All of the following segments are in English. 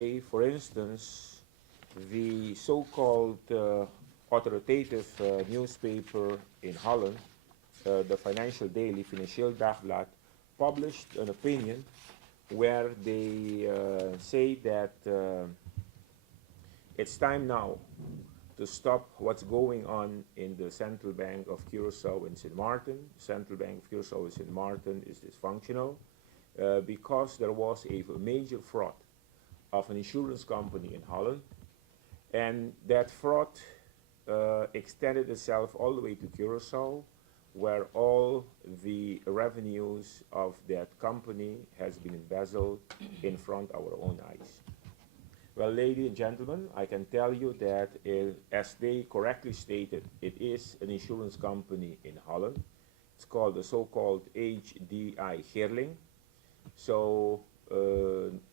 say, for instance, the so-called authoritative newspaper in Holland, the Financial Daily, Financieel Dagblad, published an opinion where they say that it's time now to stop what's going on in the Central Bank of Curacao and St. Martin. Central Bank of Curacao and St. Martin is dysfunctional because there was a major fraud of an insurance company in Holland, and that fraud extended itself all the way to Curacao, where all the revenues of that company has been embezzled in front of our own eyes. Well, ladies and gentlemen, I can tell you that, as they correctly stated, it is an insurance company in Holland. It's called the so-called HDI Heerling. So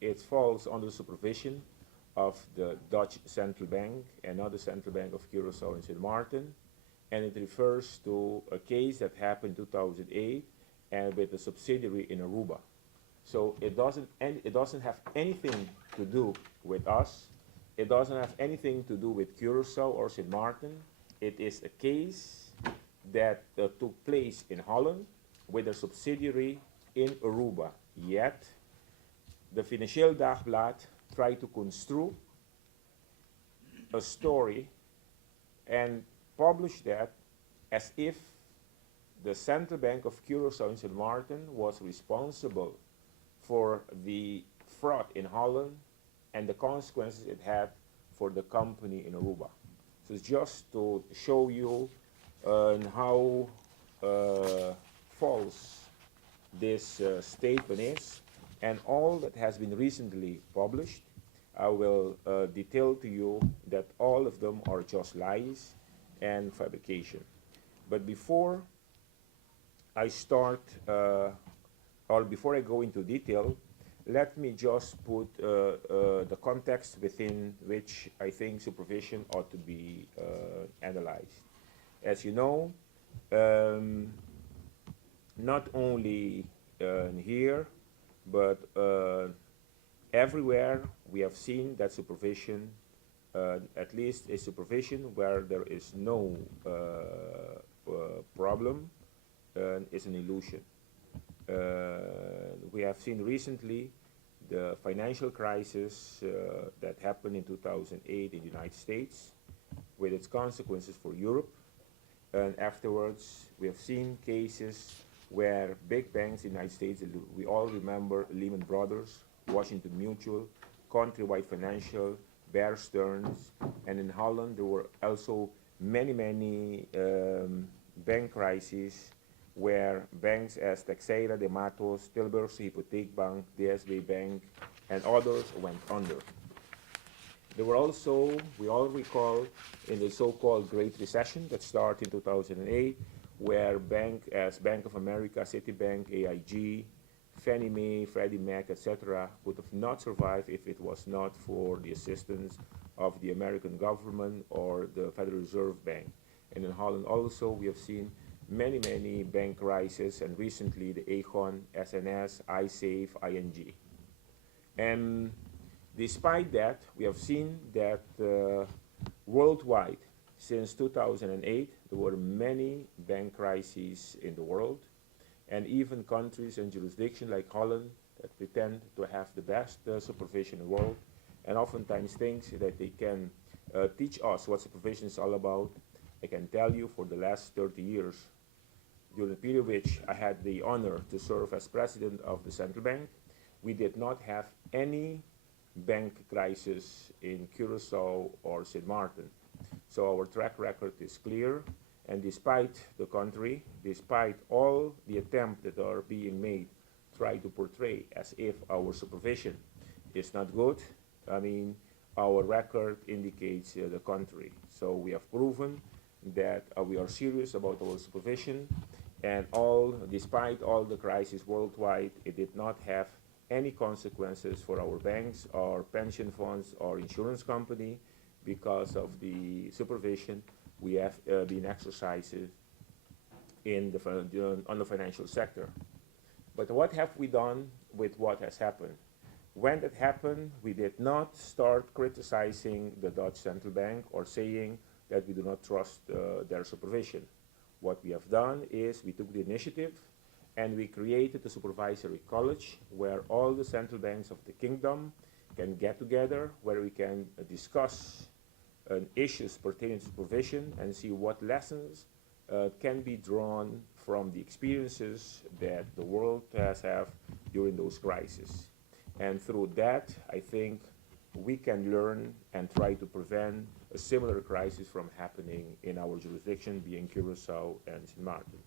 it falls under supervision of the Dutch Central Bank and not the Central Bank of Curacao and St. Martin. And it refers to a case that happened in 2008 and with a subsidiary in Aruba. So it doesn't have anything to do with us. It doesn't have anything to do with Curacao or St. Martin. It is a case that took place in Holland with a subsidiary in Aruba. Yet, the Financieel Dagblad tried to construe a story and publish that as if the Central Bank of Curacao and St. Martin was responsible for the fraud in Holland and the consequences it had for the company in Aruba. So it's just to show you how false this statement is, and all that has been recently published, I will detail to you that all of them are just lies and fabrication. But before I start, or before I go into detail, let me just put the context within which I think supervision ought to be analyzed. As you know, not only here, but everywhere we have seen that supervision, at least a supervision where there is no problem, is an illusion. We have seen recently the financial crisis that happened in 2008 in the United States with its consequences for Europe. And afterwards, we have seen cases where big banks in the United States, we all remember Lehman Brothers, Washington Mutual, Countrywide Financial, Bear Stearns, and in Holland there were also many bank crises where banks as Texeira de Matos, Tilburgse Hypotheekbank, DSB Bank, and others went under. There were also, we all recall, in the so-called Great Recession that started in 2008, where banks as Bank of America, Citibank, AIG, Fannie Mae, Freddie Mac, etc., would have not survived if it was not for the assistance of the American government or the Federal Reserve Bank. And in Holland also, we have seen many bank crises, and recently the Aegon, SNS, iSafe, ING. And despite that, we have seen that worldwide, since 2008, there were many bank crises in the world, and even countries and jurisdictions like Holland that pretend to have the best supervision in the world, and oftentimes think that they can teach us what supervision is all about. I can tell you for the last 30 years, during the period which I had the honor to serve as president of the central bank, we did not have any bank crisis in Curacao or St. Martin. So our track record is clear, and despite the country, despite all the attempts that are being made, try to portray as if our supervision is not good, I mean, our record indicates the contrary. So we have proven that we are serious about our supervision, and despite all the crises worldwide, it did not have any consequences for our banks or pension funds or insurance company because of the supervision we have been exercising on the financial sector. But what have we done with what has happened? When that happened, we did not start criticizing the Dutch central bank or saying that we do not trust their supervision. What we have done is we took the initiative and we created a supervisory college where all the central banks of the kingdom can get together, where we can discuss issues pertaining to supervision and see what lessons can be drawn from the experiences that the world has had during those crises. And through that, I think we can learn and try to prevent a similar crisis from happening in our jurisdiction, being Curacao and St. Martin.